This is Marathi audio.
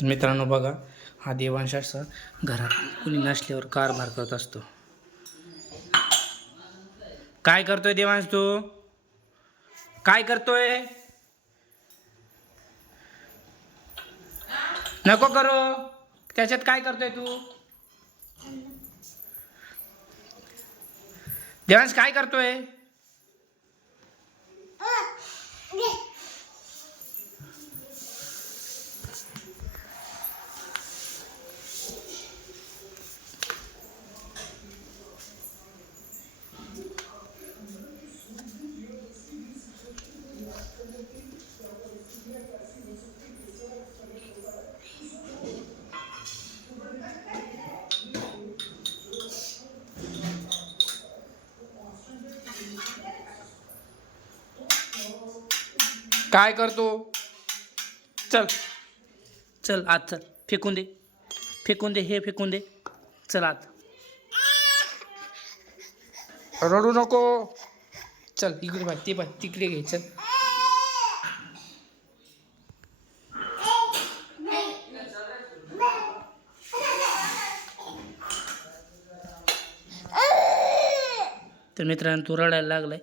तर मित्रांनो बघा हा देवांश असा घरात कुणी नसल्यावर कारभार करत असतो. काय करतोय देवांश तू? काय करतोय? नको करू. त्याच्यात काय करतोय तू? देवांश काय करतोय? काय करतो? चल. चल आत चल. फेकून दे. फेकून दे हे फेकून दे. चल आत. रडू नको. चल इकडे पाय ते पाय तिकडे घे चल. तर मित्रांनो तू रडायला लागलाय.